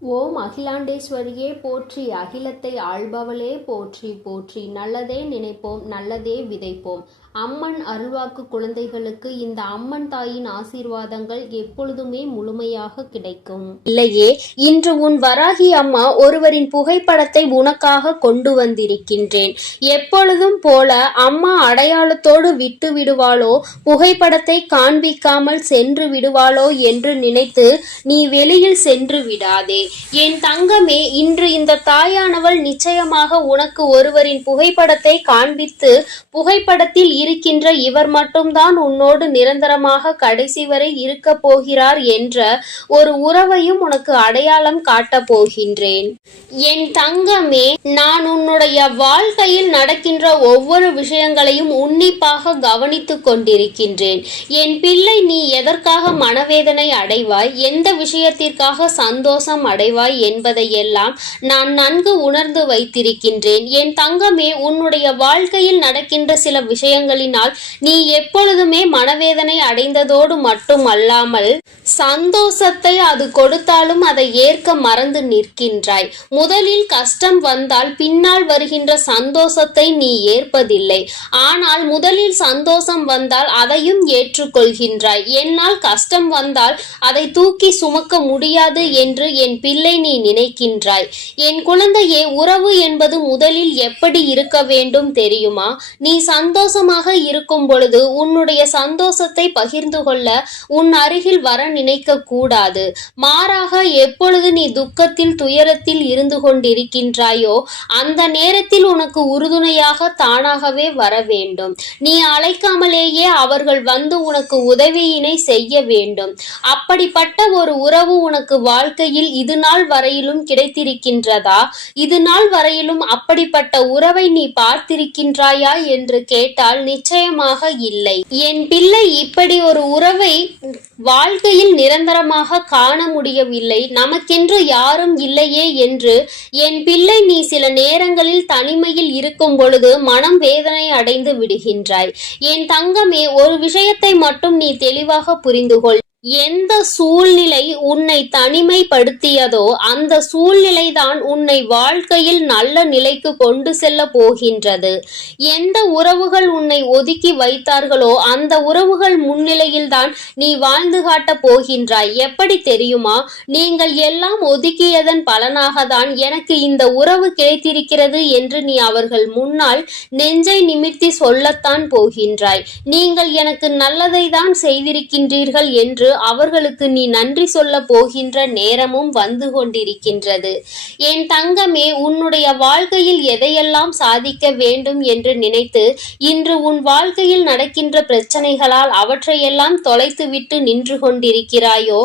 ஓம் அகிலாண்டேஸ்வரியே போற்றி, அகிலத்தை ஆள்பவளே போற்றி போற்றி. நல்லதே நினைப்போம், நல்லதே விதைப்போம். அம்மன் அருள்வாக்கு குழந்தைகளுக்கு இந்த அம்மன் தாயின் ஆசீர்வாதங்கள் எப்பொழுதுமே முழுமையாக கிடைக்கும். இல்லையே, இன்று உன் வராகி அம்மா ஒருவரின் புகைப்படத்தை உனக்காக கொண்டு வந்திருக்கின்றேன். எப்பொழுதும் போல அம்மா அடையாளத்தோடு விட்டு விடுவாளோ, புகைப்படத்தை காண்பிக்காமல் சென்று விடுவாளோ என்று நினைத்து நீ வெளியில் சென்று விடாதே. என் தங்கமே, இன்று இந்த தாயானவள் நிச்சயமாக உனக்கு ஒருவரின் புகைப்படத்தை காண்பித்து, புகைப்படத்தில் இருக்கின்ற இவர் மட்டும்தான் உன்னோடு நிரந்தரமாக கடைசி வரை இருக்க போகிறார் என்ற ஒரு உறவையும் உனக்கு அடையாளம் காட்டப் போகின்றேன். என் தங்கமே, நான் உன்னுடைய வாழ்க்கையில் நடக்கின்ற ஒவ்வொரு விஷயங்களையும் உன்னிப்பாக கவனித்துக் கொண்டிருக்கின்றேன். என் பிள்ளை, நீ எதற்காக மனவேதனை அடைவாய், எந்த விஷயத்திற்காக சந்தோஷம் அடைவாய் என்பதையெல்லாம் நான் நன்கு உணர்ந்து வைத்திருக்கின்றேன். என் தங்கமே, உன்னுடைய வாழ்க்கையில் நடக்கின்ற சில விஷயங்களினால் நீ எப்பொழுதுமே மனவேதனை அடைந்ததோடு மட்டுமல்லாமல் சந்தோஷத்தை அது கொடுத்தாலும் அதை ஏற்க மறந்து நிற்கின்றாய். முதலில் கஷ்டம் வந்தால் பின்னால் வருகின்ற சந்தோஷத்தை நீ ஏற்பதில்லை. ஆனால் முதலில் சந்தோஷம் வந்தால் அதையும் ஏற்றுக்கொள்கின்றாய். என்னால் கஷ்டம் வந்தால் அதை தூக்கி சுமக்க முடியாது என்று என் பிள்ளை நீ நினைக்கின்றாய். என் குழந்தையே, உறவு என்பது முதலில் எப்படி இருக்க வேண்டும் தெரியுமா? நீ சந்தோஷமாக இருக்கும் பொழுது உன்னுடைய சந்தோஷத்தை பகிர்ந்து கொள்ள உன் அருகில் வர நினைக்க கூடாது. மாறாக, எப்பொழுது நீ துக்கத்தில் துயரத்தில் இருந்து கொண்டிருக்கின்றாயோ அந்த நேரத்தில் உனக்கு உறுதுணையாக தானாகவே வர வேண்டும். நீ அழைக்காமலேயே அவர்கள் வந்து உனக்கு உதவியினை செய்ய வேண்டும். அப்படிப்பட்ட ஒரு உறவு உனக்கு வாழ்க்கையில் இது நாள் வரையிலும் கிடைத்திருக்கின்றதா? இது நாள் வரையிலும் அப்படிப்பட்ட உறவை நீ பார்த்திருக்கின்றாயா என்று கேட்டால் நிச்சயமாக இல்லை. என் பிள்ளை, இப்படி ஒரு உறவை வாழ்க்கையில் நிரந்தரமாக காண முடியவில்லை, நமக்கென்று யாரும் இல்லையே என்று என் பிள்ளை நீ சில நேரங்களில் தனிமையில் இருக்கும் பொழுது மனம் வேதனை அடைந்து விடுகின்றாய். என் தங்கமே, ஒரு விஷயத்தை மட்டும் நீ தெளிவாக புரிந்து கொள். எந்த சூழ்நிலை உன்னை தனிமைப்படுத்தியதோ அந்த சூழ்நிலைதான் உன்னை வாழ்க்கையில் நல்ல நிலைக்கு கொண்டு செல்ல போகின்றது. எந்த உறவுகள் உன்னை ஒதுக்கி வைத்தார்களோ அந்த உறவுகள் முன்னிலையில்தான் நீ வாழ்ந்து காட்டப் போகின்றாய். எப்படி தெரியுமா? நீங்கள் எல்லாம் ஒதுக்கியதன் பலனாகத்தான் எனக்கு இந்த உறவு கிடைத்திருக்கிறது என்று நீ அவர்கள் முன்னால் நெஞ்சை நிமிர்த்தி சொல்லத்தான் போகின்றாய். நீங்கள் எனக்கு நல்லதை தான் செய்திருக்கின்றீர்கள் என்று அவர்களுக்கு நீ நன்றி சொல்ல போகின்ற நேரமும் வந்து கொண்டிருக்கின்றது. என் தங்கமே, உன்னுடைய வாழ்க்கையில் எதையெல்லாம் சாதிக்க வேண்டும் என்று நினைத்து இன்று உன் வாழ்க்கையில் நடக்கின்ற பிரச்சனைகளால் அவற்றையெல்லாம் தொலைத்துவிட்டு நின்று கொண்டிருக்கிறாயோ,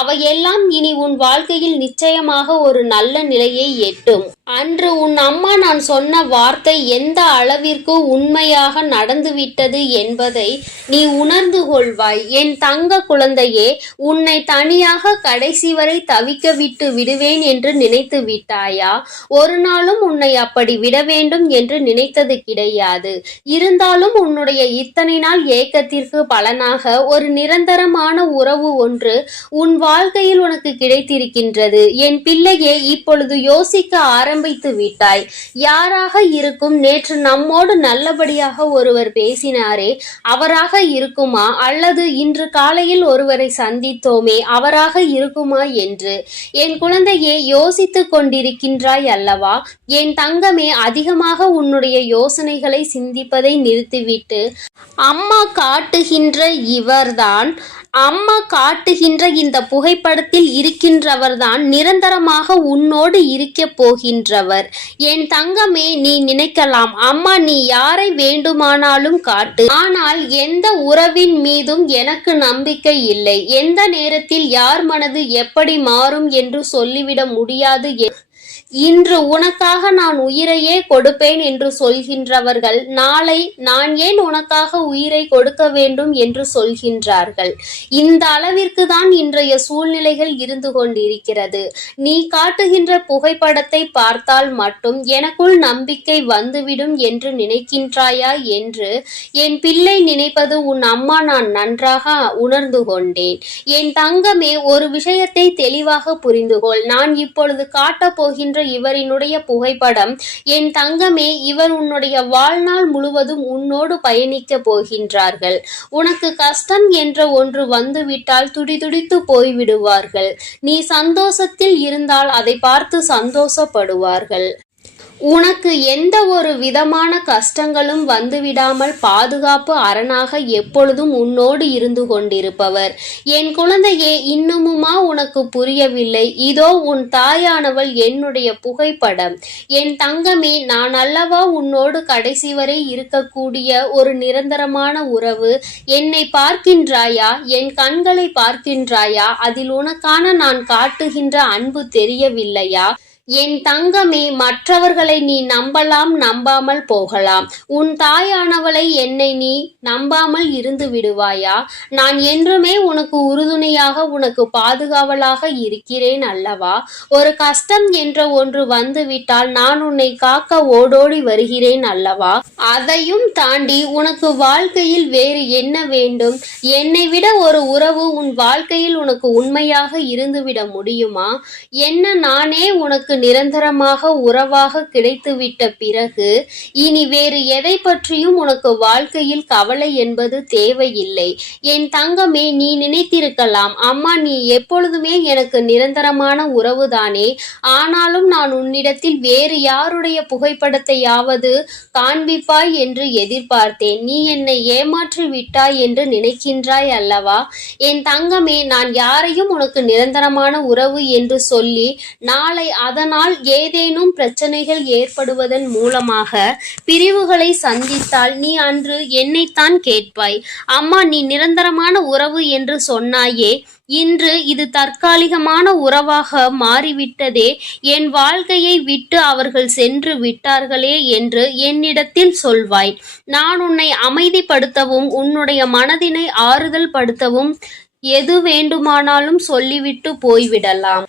அவையெல்லாம் இனி உன் வாழ்க்கையில் நிச்சயமாக ஒரு நல்ல நிலையை எட்டும். அன்று உன் அம்மா நான் சொன்ன வார்த்தை எந்த அளவிற்கு உண்மையாக நடந்துவிட்டது என்பதை நீ உணர்ந்து கொள்வாய். என் தங்க குழந்தையே, உன்னை தனியாக கடைசி வரை தவிக்க விட்டு விடுவேன் என்று நினைத்து விட்டாயா? ஒரு நாளும் உன்னை அப்படி விட வேண்டும் என்று நினைத்தது கிடையாது. இருந்தாலும் உன்னுடைய இத்தனை நாள் ஏக்கத்திற்கு பலனாக ஒரு நிரந்தரமான உறவு ஒன்று உன் வாழ்க்கையில் உனக்கு கிடைத்திருக்கின்றது. என் பிள்ளையே, இப்பொழுது யோசிக்க ஆரம்பித்து விட்டாய். யாராக இருக்கும்? நேற்று நம்மோடு நல்லபடியாக ஒருவர் பேசினாரே, அவராக இருக்குமா? அல்லது இன்று காலையில் ஒருவரை சந்தித்தோமே, அவராக இருக்குமா என்று என் குழந்தையே யோசித்து கொண்டிருக்கின்றாய் அல்லவா? என் தங்கமே, அதிகமாக உன்னுடைய யோசனைகளை சிந்திப்பதை நிறுத்திவிட்டு அம்மா காட்டுகின்ற இவர்தான், அம்மா காட்டுகின்ற இந்த புகைப்படத்தில் இருக்கின்றவர்தான் நிரந்தரமாக உன்னோடு இருக்க போகின்றவர். என் தங்கமே, நீ நினைக்கலாம், அம்மா நீ யாரை வேண்டுமானாலும் காட்டு, ஆனால் எந்த உறவின் மீதும் எனக்கு நம்பிக்கை இல்லை. எந்த நேரத்தில் யார் மனது எப்படி மாறும் என்று சொல்லிவிட முடியாது. இன்று உனக்காக நான் உயிரையே கொடுப்பேன் என்று சொல்கின்றவர்கள் நாளை நான் ஏன் உனக்காக உயிரை கொடுக்க வேண்டும் என்று சொல்கின்றார்கள். இந்த அளவிற்கு தான் இன்றைய சூழ்நிலைகள் இருந்து கொண்டிருக்கிறது. நீ காட்டுகின்ற புகைப்படத்தை பார்த்தால் மட்டும் எனக்குள் நம்பிக்கை வந்துவிடும் என்று நினைக்கின்றாயா என்று என் பிள்ளை நினைப்பது உன் அம்மா நான் நன்றாக உணர்ந்து கொண்டேன். என் தங்கமே, ஒரு விஷயத்தை தெளிவாக புரிந்துகொள். நான் இப்பொழுது காட்டப் போகின்ற இவரினுடைய புகைப்படம் என் தங்கமே, இவர் உன்னுடைய வாழ்நாள் முழுவதும் உன்னோடு பயணிக்க போகின்றார்கள். உனக்கு கஷ்டம் என்ற ஒன்று வந்துவிட்டால் துடிதுடித்து போய்விடுவார்கள். நீ சந்தோஷத்தில் இருந்தால் அதை பார்த்து சந்தோஷப்படுவார்கள். உனக்கு எந்த ஒரு விதமான கஷ்டங்களும் வந்துவிடாமல் பாதுகாப்பு அரணாக எப்பொழுதும் உன்னோடு இருந்து கொண்டிருப்பவர். என் குழந்தையே, இன்னமுமா உனக்கு புரியவில்லை? இதோ உன் தாயானவள் என்னுடைய புகைப்படம். என் தங்கமே, நான் அல்லவா உன்னோடு கடைசி வரை இருக்கக்கூடிய ஒரு நிரந்தரமான உறவு. என்னை பார்க்கின்றாயா? என் கண்களை பார்க்கின்றாயா? அதில் உனக்கான நான் காட்டுகின்ற அன்பு தெரியவில்லையா? என் தங்கமே, மற்றவர்களை நீ நம்பலாம், நம்பாமல் போகலாம். உன் தாயானவளை, என்னை நீ நம்பாமல் இருந்து விடுவாயா? நான் என்றுமே உனக்கு உறுதுணையாக, உனக்கு பாதுகாவலாக இருக்கிறேன் அல்லவா? ஒரு கஷ்டம் என்ற ஒன்று வந்துவிட்டால் நான் உன்னை காக்க ஓடோடி வருகிறேன் அல்லவா? அதையும் தாண்டி உனக்கு வாழ்க்கையில் வேறு என்ன வேண்டும்? என்னை விட ஒரு உறவு உன் வாழ்க்கையில் உனக்கு உண்மையாக இருந்துவிட முடியுமா? என்ன, நானே உனக்கு நிரந்தரமாக உறவாக கிடைத்துவிட்ட பிறகு இனி வேறு எதை பற்றியும் உனக்கு வாழ்க்கையில் கவலை என்பது தேவையில்லை. என் தங்கமே, நீ நினைத்திருக்கலாம், அம்மா நீ எப்பொழுதுமே எனக்கு நிரந்தரமான உறவுதானே, ஆனாலும் நான் உன்னிடத்தில் வேறு யாருடைய புகைப்படத்தையாவது காண்பிப்பாய் என்று எதிர்பார்த்தேன். நீ என்னை ஏமாற்றி விட்டாய் என்று நினைக்கின்றாய் அல்லவா? என் தங்கமே, நான் யாரையும் உனக்கு நிரந்தரமான உறவு என்று சொல்லி நாளை அதனால் ஏதேனும் பிரச்சனைகள் ஏற்படுவதன் மூலமாக பிரிவுகளை சந்தித்தால் நீ அன்று என்னைத்தான் கேட்பாய். அம்மா, நீ நிரந்தரமான உறவு என்று சொன்னாயே, இன்று இது தற்காலிகமான உறவாக மாறிவிட்டதே, என் வாழ்க்கையை விட்டு அவர்கள் சென்று விட்டார்களே என்று என்னிடத்தில் சொல்வாய். நான் உன்னை அமைதிப்படுத்தவும் உன்னுடைய மனதினை ஆறுதல் படுத்தவும் எது வேண்டுமானாலும் சொல்லிவிட்டு போய்விடலாம்.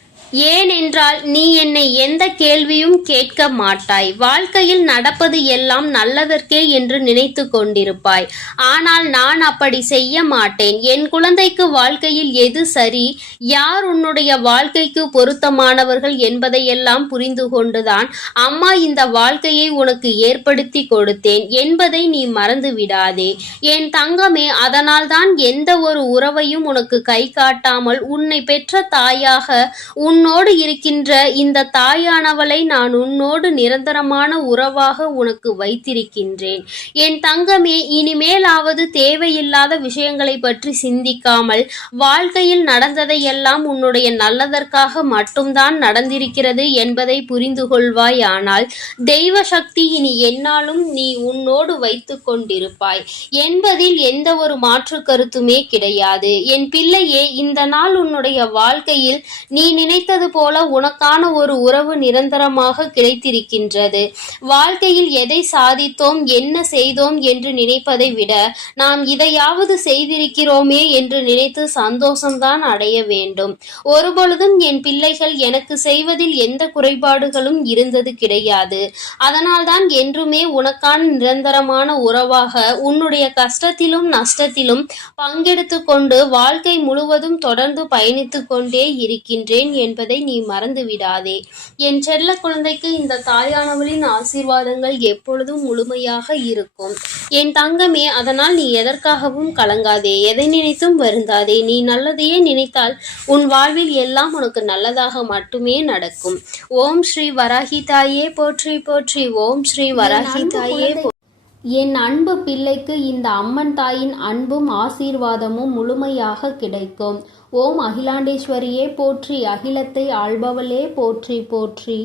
ஏனென்றால் நீ என்னை எந்த கேள்வியும் கேட்க மாட்டாய். வாழ்க்கையில் நடப்பது எல்லாம் நல்லதற்கே என்று நினைத்து கொண்டிருப்பாய். ஆனால் நான் அப்படி செய்ய மாட்டேன். என் குழந்தைக்கு வாழ்க்கையில் எது சரி, யார் உன்னுடைய வாழ்க்கைக்கு பொருத்தமானவர்கள் என்பதையெல்லாம் புரிந்து கொண்டுதான் அம்மா இந்த வாழ்க்கையை உனக்கு ஏற்படுத்தி கொடுத்தேன் என்பதை நீ மறந்து விடாதே என் தங்கமே. அதனால்தான் எந்த ஒரு உறவையும் உனக்கு கை காட்டாமல் உன்னை பெற்ற தாயாக உன்னோடு இருக்கின்ற இந்த தாயானவளை நான் உன்னோடு நிரந்தரமான உறவாக உனக்கு வைத்திருக்கின்றேன். என் தங்கமே, இனிமேலாவது தேவையில்லாத விஷயங்களை பற்றி சிந்திக்காமல் வாழ்க்கையில் நடந்ததையெல்லாம் உன்னுடைய நல்லதற்காக மட்டும்தான் நடந்திருக்கிறது என்பதை புரிந்து கொள்வாய். ஆனால் தெய்வ சக்தி இனி என்னாலும் நீ உன்னோடு வைத்து கொண்டிருப்பாய் என்பதில் எந்த ஒரு மாற்று கருத்துமே கிடையாது. என் பிள்ளையே, இந்த நாள் உன்னுடைய வாழ்க்கையில் நீ நினைத்தது போல உனக்கான ஒரு உறவு நிரந்தரமாக கிடைத்திருக்கின்றது. வாழ்க்கையில் எதை சாதித்தோம், என்ன செய்தோம் என்று நினைப்பதை விட நாம் இதையாவது செய்திருக்கிறோமே என்று நினைத்து சந்தோஷம்தான் அடைய வேண்டும். ஒருபொழுதும் என் பிள்ளைகள் எனக்கு செய்வதில் எந்த குறைபாடுகளும் இருந்தது கிடையாது. அதனால்தான் என்றுமே உனக்கான நிரந்தரமான உறவாக உன்னுடைய கஷ்டத்திலும் நஷ்டத்திலும் பங்கெடுத்து கொண்டு வாழ்க்கை முழுவதும் தொடர்ந்து பயணித்துக் கொண்டே இருக்கின்றேன் என்பதை நீ மறந்து விடாதே. என் செல்ல குழந்தைக்கு இந்த தாயானவளின் ஆசீர்வாதங்கள் எப்பொழுதும் முழுமையாக இருக்கும் என் தங்கமே. அதனால் நீ எதற்காகவும் கலங்காதே, எதை நினைத்தும் வருந்தாதே. நீ நல்லதையே நினைத்தால் உன் வாழ்வில் எல்லாம் உனக்கு நல்லதாக மட்டுமே நடக்கும். ஓம் ஸ்ரீ வராகி தாயே போற்றி போற்றி. ஓம் ஸ்ரீ வராகி தாயே. என் அன்பு பிள்ளைக்கு இந்த அம்மன் தாயின் அன்பும் ஆசீர்வாதமும் முழுமையாக கிடைக்கும். ஓம் அகிலாண்டேஸ்வரியே போற்றி, அகிலத்தை ஆள்பவளே போற்றி போற்றி.